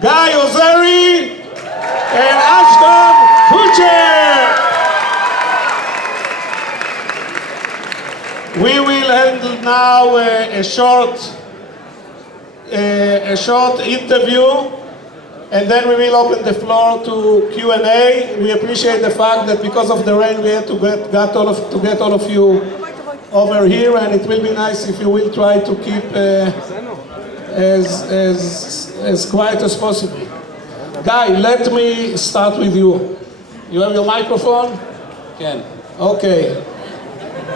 Guy Oseary and Ashton Kutcher. We will handle now a short interview, and then we will open the floor to Q&A. We appreciate the fact that because of the rain we had to get all of you over here, and it will be nice if you will try to keep as quiet as possible. Guy, let me start with you. You have your microphone? Ken. Okay.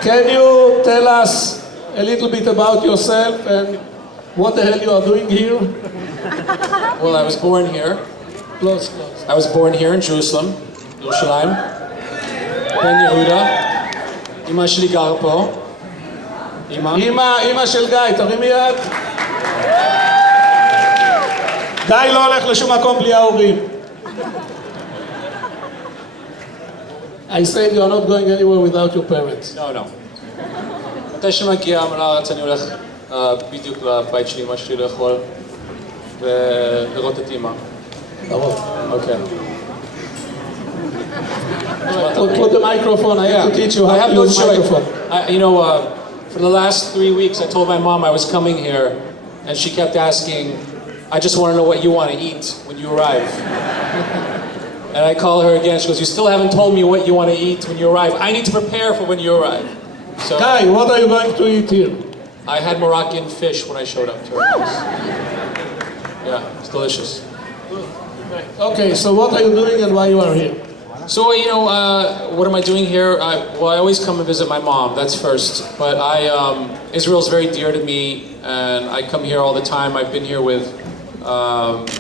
Can you tell us a little bit about yourself and what the hell you are doing here? Well, I was born here. Close. I was born here in Jerusalem, Yerushalayim. Ben Yehuda. אמא שלי גרה פה. אמא של גיא, תרימי יד. גיא לא הולך לשום מקום בלי ההורים. I said you are not going anywhere without your parents. No. מתי שמגיע לארץ אני הולך בדיוק לבית שלי, אמא שלי לאכול ולראות את אמא. Okay. Put the microphone. I have to teach you how to use the microphone. For the last 3 weeks, I told my mom I was coming here, and she kept asking, I just want to know what you want to eat when you arrive. And I call her again, she goes, you still haven't told me what you want to eat when you arrive. I need to prepare for when you arrive. So, Guy, what are you going to eat here? I had Moroccan fish when I showed up to her house. Yeah, it's delicious. Okay, so what are you doing and why you are here? So, what am I doing here? I always come and visit my mom, that's first. But Israel's very dear to me, and I come here all the time. I've been here with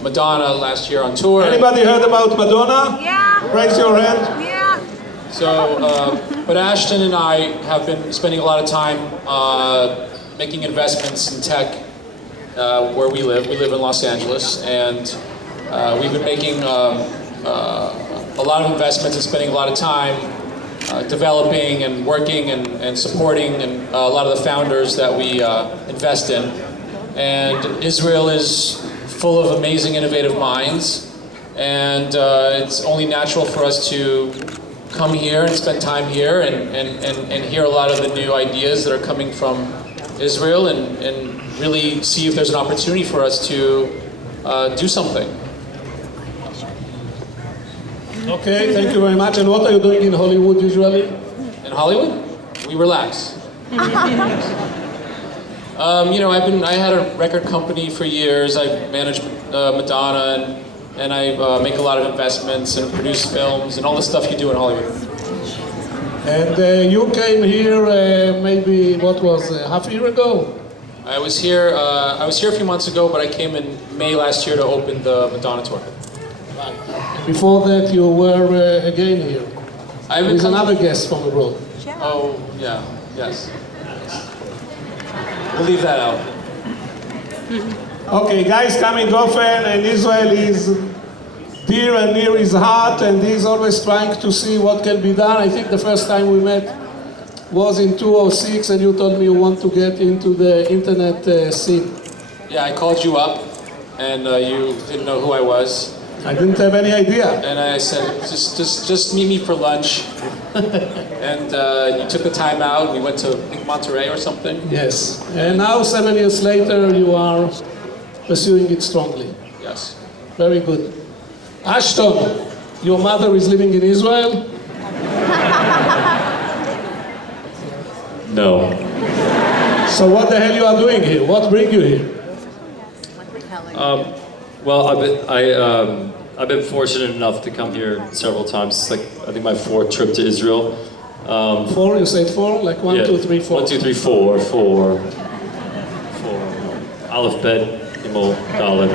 Madonna last year on tour. Anybody heard about Madonna? Yeah. Raise your hand. Yeah. So, but Ashton and I have been spending a lot of time making investments in tech where we live. We live in Los Angeles, and we've been making a lot of investments and spending a lot of time developing and working and supporting and a lot of the founders that we invest in. And Israel is full of amazing, innovative minds, and it's only natural for us to come here and spend time here and hear a lot of the new ideas that are coming from Israel and really see if there's an opportunity for us to do something. Okay, thank you very much. And what are you doing in Hollywood usually? In Hollywood, we relax. I had a record company for years. I managed Madonna, and I make a lot of investments and produce films and all the stuff you do in Hollywood. And you came here maybe, what was half a year ago? I was here a few months ago, but I came in May last year to open the Madonna tour. Before that, you were again here. With another guest from abroad. Oh, yeah, yes. We'll leave that out. Okay, Guy's coming often, and Israel is dear and near his heart, and he's always trying to see what can be done. I think the first time we met was in 2006, and you told me you want to get into the internet scene. Yeah, I called you up, and you didn't know who I was. I didn't have any idea. And I said, just meet me for lunch. And you took the time out. We went to Monterey or something. Yes. And now, 7 years later, you are pursuing it strongly. Yes. Very good. Ashton, your mother is living in Israel? No. So what the hell you are doing here? What brings you here? Well, I've been fortunate enough to come here several times. It's like, I think, my 4th trip to Israel. 4? You said 4? Like 1, yeah, 2, 3, 4? 1, 2, 3, 4. 4. Aleph, Bet, Gimel, Dalet.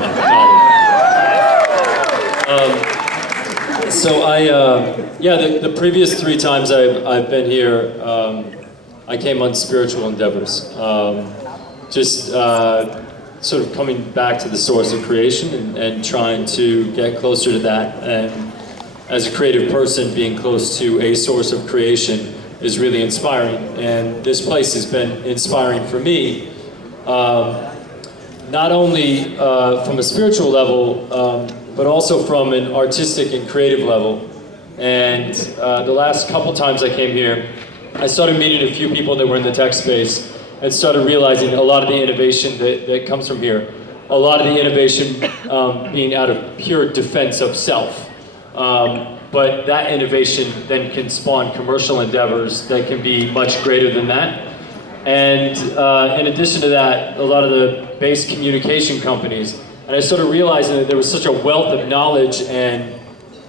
So the previous 3 times I've been here, I came on spiritual endeavors. Sort of coming back to the source of creation and trying to get closer to that. And as a creative person, being close to a source of creation is really inspiring. And this place has been inspiring for me. not only from a spiritual level, but also from an artistic and creative level. And the last couple times I came here, I started meeting a few people that were in the tech space and started realizing a lot of the innovation that comes from here. A lot of the innovation being out of pure defense of self. But that innovation then can spawn commercial endeavors that can be much greater than that. And in addition to that, a lot of the base communication companies. And I started realizing that there was such a wealth of knowledge and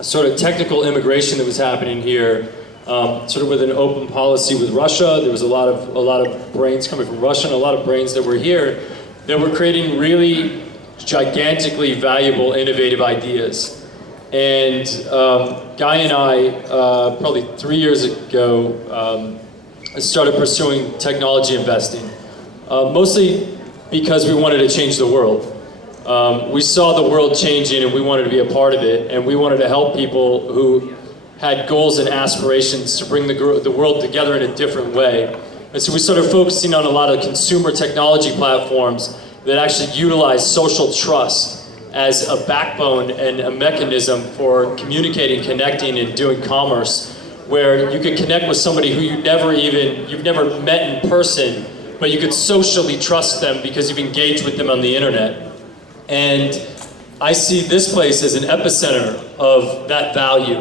sort of technical immigration that was happening here, sort of with an open policy with Russia. There was a lot of brains coming from Russia and a lot of brains that were here that were creating really gigantically valuable, innovative ideas. And Guy and I, probably 3 years ago, started pursuing technology investing, mostly because we wanted to change the world. We saw the world changing and we wanted to be a part of it, and we wanted to help people who had goals and aspirations to bring the world together in a different way. And so we started focusing on a lot of consumer technology platforms that actually utilize social trust as a backbone and a mechanism for communicating, connecting, and doing commerce, where you could connect with somebody who you've never met in person, but you could socially trust them because you've engaged with them on the internet. And I see this place as an epicenter of that value,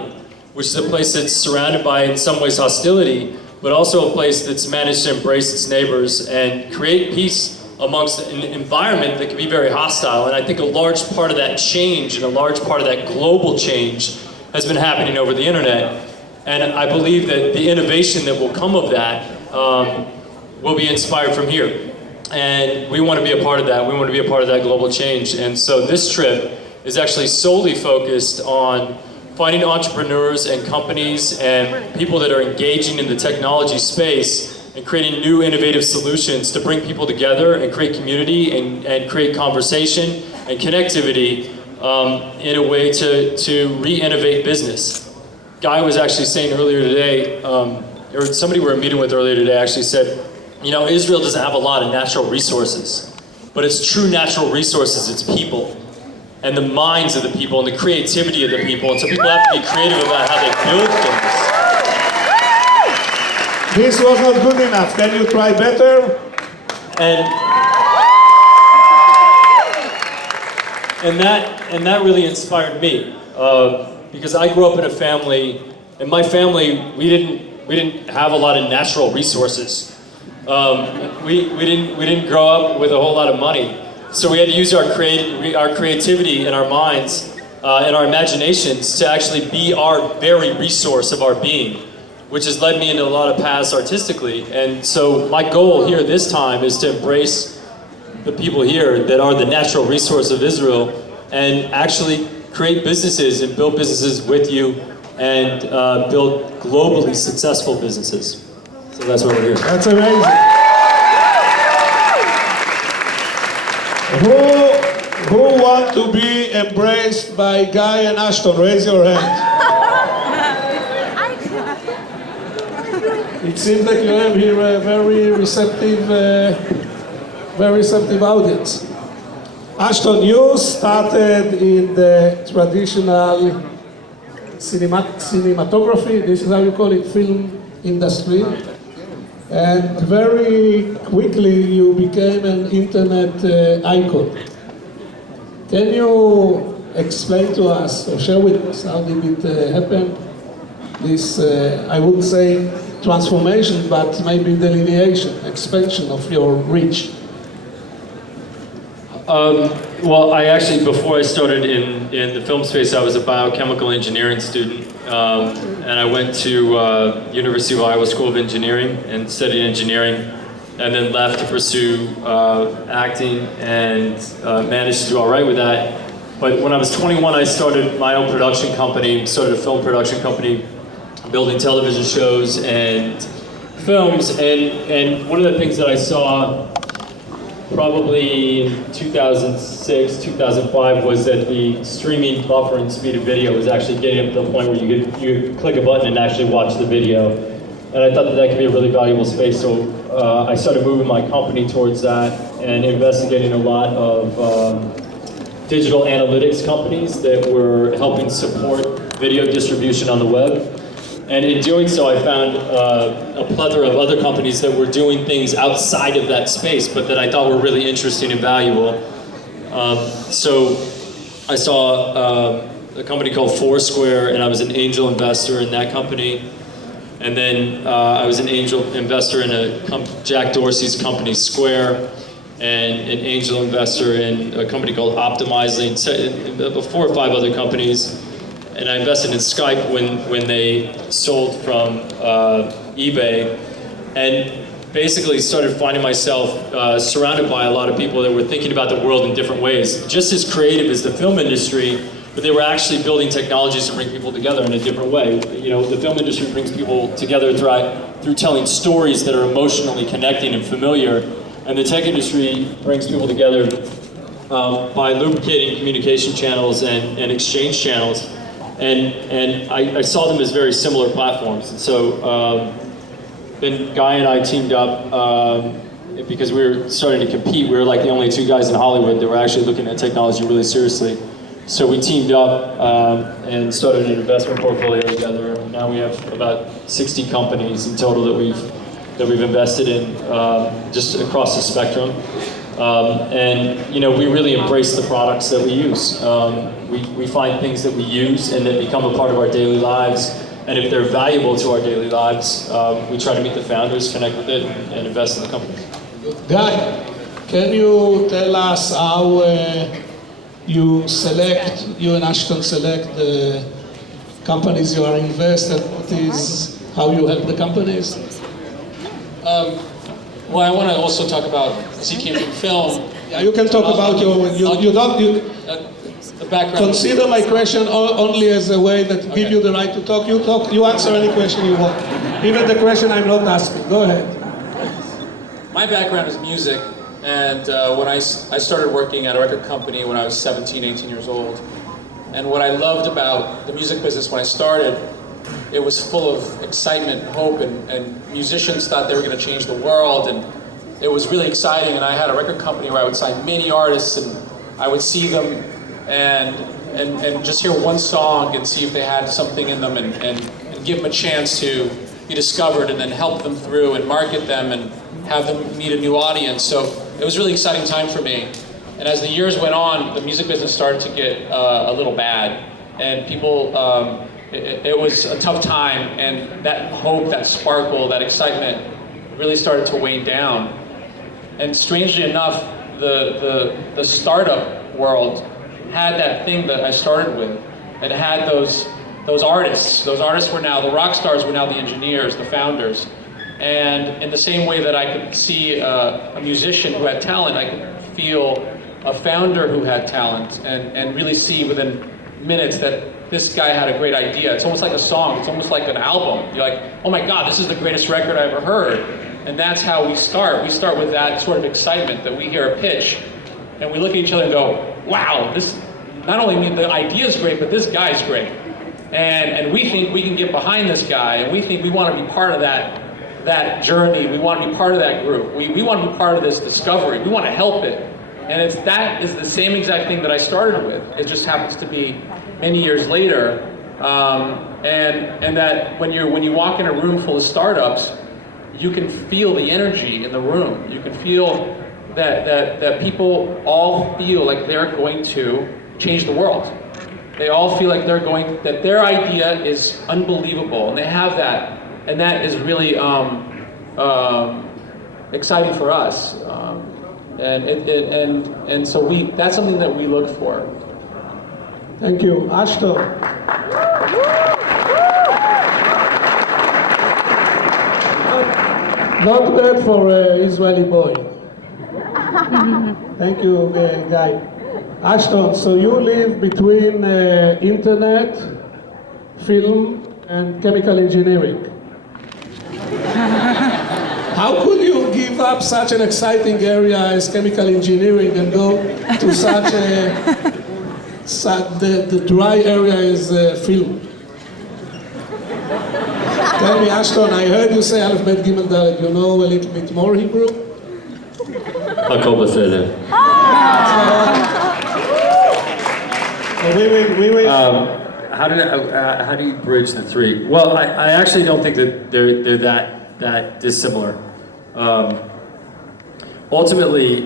which is a place that's surrounded by, in some ways, hostility, but also a place that's managed to embrace its neighbors and create peace amongst an environment that can be very hostile. And I think a large part of that change and a large part of that global change has been happening over the internet. And I believe that the innovation that will come of that will be inspired from here. And we want to be a part of that. We want to be a part of that global change. And so this trip is actually solely focused on finding entrepreneurs and companies and people that are engaging in the technology space and creating new innovative solutions to bring people together and create community and create conversation and connectivity in a way to re-innovate business. Guy was actually saying earlier today, or somebody we were meeting with earlier today actually said, you know, Israel doesn't have a lot of natural resources, but its true natural resources, it's people, and the minds of the people, and the creativity of the people, and so people have to be creative about how they build things. This was not good enough. Can you try better? And that really inspired me, because I grew up in a family, and my family, we didn't have a lot of natural resources. We didn't grow up with a whole lot of money, so we had to use our creativity and our minds and our imaginations to actually be our very resource of our being, which has led me into a lot of paths artistically. And so my goal here this time is to embrace the people here that are the natural resource of Israel and actually create businesses and build businesses with you and build globally successful businesses. So that's why we're here. That's amazing. Who want to be embraced by Guy and Ashton? Raise your hand. It seems like you have here a very receptive audience. Ashton, you started in the traditional cinematography, this is how you call it, film industry. And very quickly you became an internet icon. Can you explain to us or share with us how did it happen? This, I wouldn't say transformation, but maybe delineation, expansion of your reach. Well, I actually, before I started in the film space, I was a biochemical engineering student. And I went to University of Iowa School of Engineering and studied engineering, and then left to pursue acting and managed to do all right with that. But when I was 21, I started my own production company, started a film production company, building television shows and films. And one of the things that I saw probably in 2006, 2005 was that the streaming buffering speed of video was actually getting up to the point where you could click a button and actually watch the video. and I thought that that could be a really valuable space. So I started moving my company towards that and investigating a lot of digital analytics companies that were helping support video distribution on the web. And in doing so, I found a plethora of other companies that were doing things outside of that space, but that I thought were really interesting and valuable. So I saw a company called Foursquare, and I was an angel investor in that company. And then I was an angel investor in Jack Dorsey's company, Square, and an angel investor in a company called Optimizely, and 4 or 5 other companies. And I invested in Skype when they sold from eBay, and basically started finding myself surrounded by a lot of people that were thinking about the world in different ways, just as creative as the film industry, but they were actually building technologies to bring people together in a different way. You know, the film industry brings people together through telling stories that are emotionally connecting and familiar, and the tech industry brings people together by lubricating communication channels and exchange channels. And I saw them as very similar platforms. And so then Guy and I teamed up because we were starting to compete. We were like the only 2 guys in Hollywood that were actually looking at technology really seriously. So we teamed up and started an investment portfolio together. And now we have about 60 companies in total that we've invested in just across the spectrum. And you know, we really embrace the products that we use. We find things that we use and that become a part of our daily lives, and if they're valuable to our daily lives, we try to meet the founders, connect with it, and invest in the company. Guy, can you tell us how you and Ashton select the companies you are invested in? How you help the companies? Well, I want to also talk about, as he came from film. Yeah, you can talk about the background. Consider my question only as a way that give you the right to talk. You answer any question you want. Even the question I'm not asking. Go ahead. My background is music, and when I started working at a record company when I was 17, 18 years old. And what I loved about the music business when I started, it was full of excitement and hope, and musicians thought they were going to change the world, and it was really exciting. And I had a record company where I would sign many artists, and I would see them and just hear one song and see if they had something in them, and give them a chance to be discovered, and then help them through and market them and have them meet a new audience. So it was a really exciting time for me. And as the years went on, the music business started to get a little bad, and people, it was a tough time, and that hope, that sparkle, that excitement really started to wane down. And strangely enough, the startup world had that thing that I started with. It had those artists. Those artists were now, the rock stars were now the engineers, the founders. And in the same way that I could see a musician who had talent, I could feel a founder who had talent, and really see within minutes that this guy had a great idea. It's almost like a song, it's almost like an album. You're like, oh my God, this is the greatest record I ever heard. And that's how we start. We start with that sort of excitement that we hear a pitch, and we look at each other and go, wow, this, not only the idea is great, but this guy's great. And we think we can get behind this guy, and we think we want to be part of that journey. We want to be part of that group. We want to be part of this discovery. We want to help it. And that is the same exact thing that I started with. It just happens to be many years later. And that when you walk in a room full of startups, you can feel the energy in the room. You can feel that people all feel like they're going to change the world. They all feel like that their idea is unbelievable, and they have that, and that is really exciting for us. And so that's something that we look for. Thank you, Ashton. Not bad for an Israeli boy. Thank you, Guy. Ashton, so you live between internet, film, and chemical engineering. How could you give up such an exciting area as chemical engineering and go to such the dry area as film? Tell me, Ashton, I heard you say Aleph Bet Gimel Dalet. You know a little bit more Hebrew? הכל בסדר. We will. How do you bridge the three? Well, I actually don't think that they're that dissimilar. Ultimately,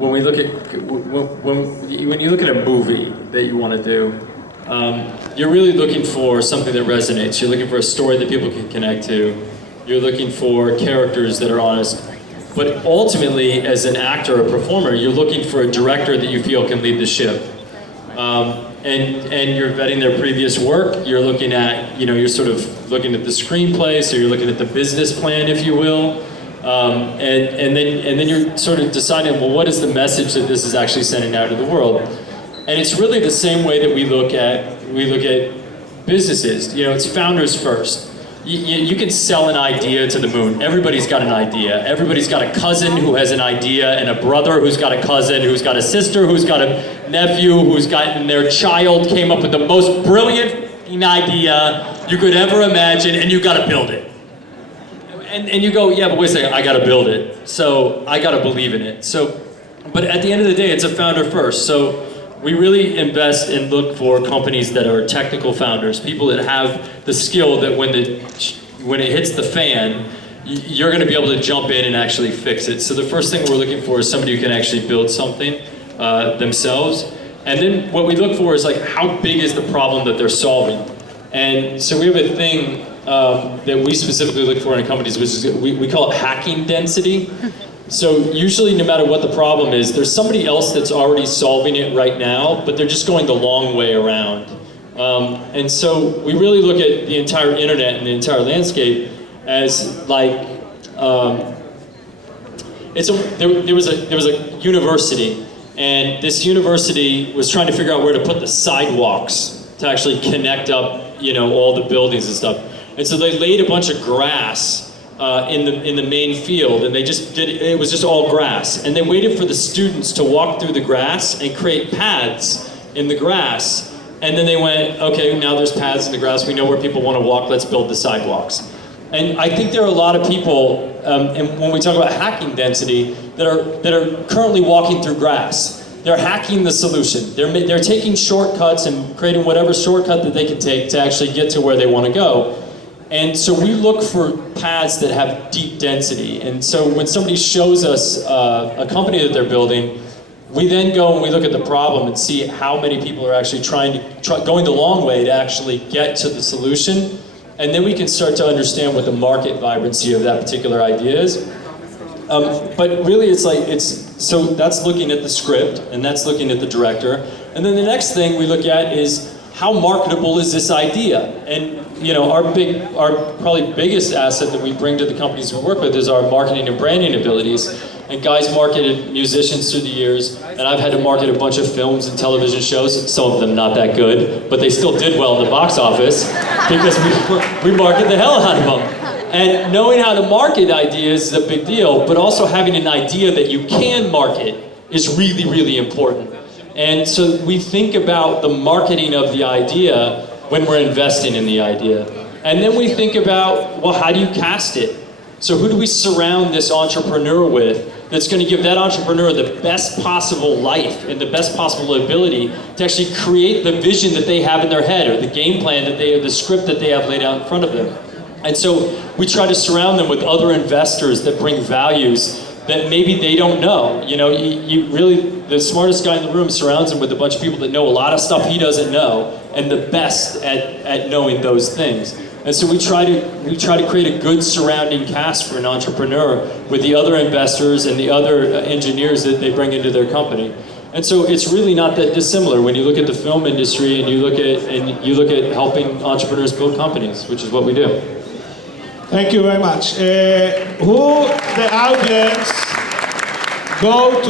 when we look at when you look at a movie that you want to do, you're really looking for something that resonates. You're looking for a story that people can connect to. You're looking for characters that are honest. But ultimately, as an actor or performer, you're looking for a director that you feel can lead the ship. And you're vetting their previous work. You're looking at, you're sort of looking at the screenplay, so you're looking at the business plan, if you will. And then you're sort of deciding, well, what is the message that this is actually sending out to the world? And it's really the same way that we look at businesses. It's founders first. You can sell an idea to the moon. Everybody's got an idea. Everybody's got a cousin who has an idea, and a brother who's got a cousin, who's got a sister, who's got a nephew, who's gotten their child came up with the most brilliant idea you could ever imagine, and you got to build it. And you go, yeah, but wait a second, I got to build it. So I got to believe in it. But at the end of the day, it's a founder first. So we really invest and look for companies that are technical founders, people that have the skill that when it hits the fan, you're going to be able to jump in and actually fix it. So the first thing we're looking for is somebody who can actually build something themselves. And then what we look for is how big is the problem that they're solving. And so we have a thing that we specifically look for in companies, which is we call it hacking density. So usually, no matter what the problem is, there's somebody else that's already solving it right now, but they're just going the long way around. And so we really look at the entire internet and the entire landscape as there was a university, and this university was trying to figure out where to put the sidewalks to actually connect up, all the buildings and stuff. And so they laid a bunch of grass in the main field, and it was just all grass. And they waited for the students to walk through the grass and create paths in the grass. And then they went, okay, now there's paths in the grass. We know where people want to walk. Let's build the sidewalks. And I think there are a lot of people, and when we talk about hacking density, that are currently walking through grass. They're hacking the solution. They're taking shortcuts and creating whatever shortcut that they can take to actually get to where they want to go. And so we look for paths that have deep density. And so when somebody shows us a company that they're building, we then go and we look at the problem and see how many people are actually going the long way to actually get to the solution. And then we can start to understand what the market vibrancy of that particular idea is. But really so that's looking at the script, and that's looking at the director. And then the next thing we look at is how marketable is this idea? And our probably biggest asset that we bring to the companies we work with is our marketing and branding abilities. And Guy's marketed musicians through the years, and I've had to market a bunch of films and television shows, some of them not that good, but they still did well in the box office because we market the hell out of them. And knowing how to market ideas is a big deal, but also having an idea that you can market is really, really important. And so we think about the marketing of the idea when we're investing in the idea. And then we think about, well, how do you cast it? So who do we surround this entrepreneur with that's going to give that entrepreneur the best possible life and the best possible ability to actually create the vision that they have in their head, or the game plan that the script that they have laid out in front of them. And so we try to surround them with other investors that bring values that maybe they don't know. You really, the smartest guy in the room surrounds him with a bunch of people that know a lot of stuff he doesn't know, and the best at knowing those things. And so we try to create a good surrounding cast for an entrepreneur with the other investors and the other engineers that they bring into their company. And so it's really not that dissimilar when you look at the film industry and you look at helping entrepreneurs build companies, which is what we do. Thank you very much. Who the audience goes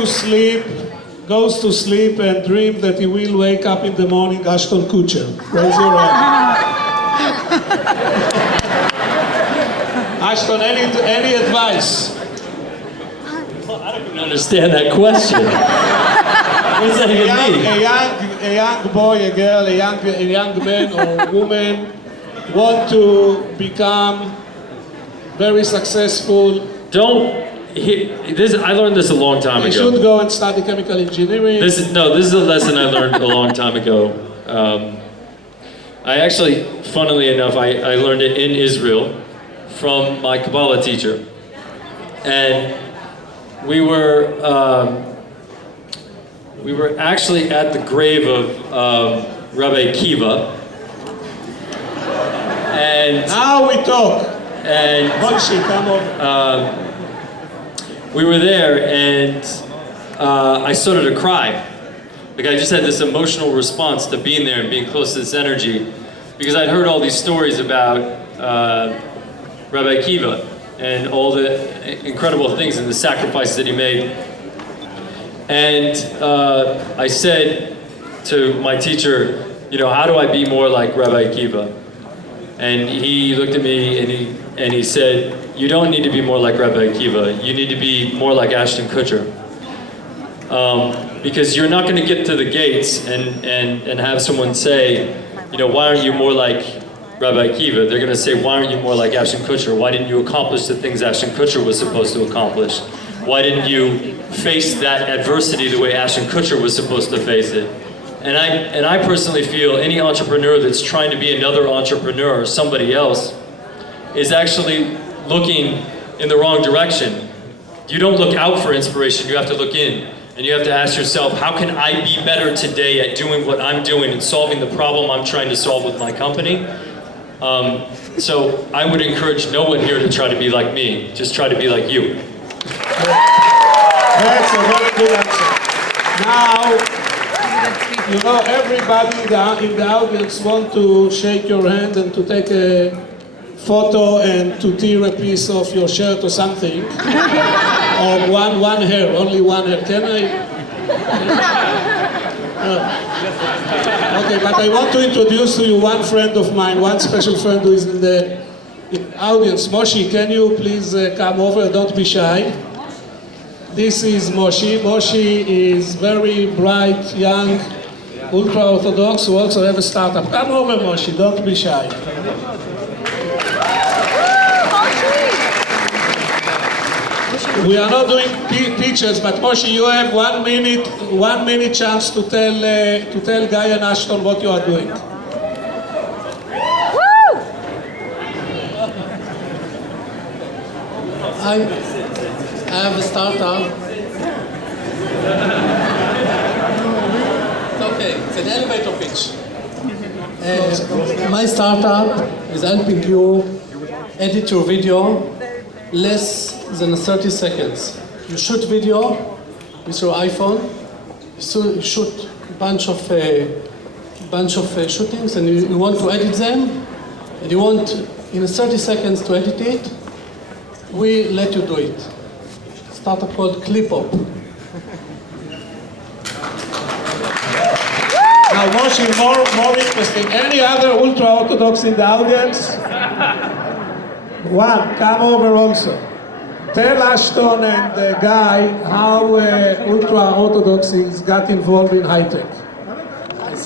to sleep and dream that he will wake up in the morning Ashton Kutcher? Raise your hand. Ashton, any advice? I don't even understand that question. What does that even mean? A young boy, a girl, a young man or woman want to become very successful, I learned this a long time they ago. should go and study chemical engineering. This is a lesson I learned a long time ago. I actually, funnily enough, I learned it in Israel from my Kabbalah teacher. And we were actually at the grave of Rabbi Kiva. And Now we talk. and Moshe, come over. we were there, and I started to cry. Like, I just had this emotional response to being there and being close to this energy, because I'd heard all these stories about Rabbi Kiva and all the incredible things and the sacrifices that he made. And I said to my teacher, how do I be more like Rabbi Kiva? And he looked at me and he said, you don't need to be more like Rabbi Kiva. You need to be more like Ashton Kutcher. Because you're not going to get to the gates and have someone say, why aren't you more like Rabbi Kiva? They're going to say, why aren't you more like Ashton Kutcher? Why didn't you accomplish the things Ashton Kutcher was supposed to accomplish? Why didn't you face that adversity the way Ashton Kutcher was supposed to face it? And I personally feel any entrepreneur that's trying to be another entrepreneur or somebody else is actually looking in the wrong direction. You don't look out for inspiration, you have to look in. And you have to ask yourself, how can I be better today at doing what I'm doing and solving the problem I'm trying to solve with my company? So I would encourage no one here to try to be like me, just try to be like you. That's a very good answer. Now, everybody in the audience want to shake your hand and to take a photo and to tear a piece of your shirt or something. Or one hair, only one hair. Can I? Okay, but I want to introduce to you one friend of mine, one special friend who is in the audience. Moshe, can you please come over? Don't be shy. This is Moshe. Moshe is very bright, young, ultra-Orthodox who also have a startup. Come over, Moshe, don't be shy. We are not doing pictures, but Moshe, you have 1 minute chance to tell Guy and Ashton what you are doing. I have a startup. Okay, it's an elevator pitch. My startup is helping you edit your video less than 30 seconds. You shoot video with your iPhone. So you shoot a bunch of shootings, and you want to edit them, and you want in 30 seconds to edit it. We let you do it. Startup called ClipUp. Now, Moshe, more interesting. Any other ultra-Orthodox in the audience? One, come over also. Tell Ashton and Guy how ultra-Orthodoxies got involved in high-tech.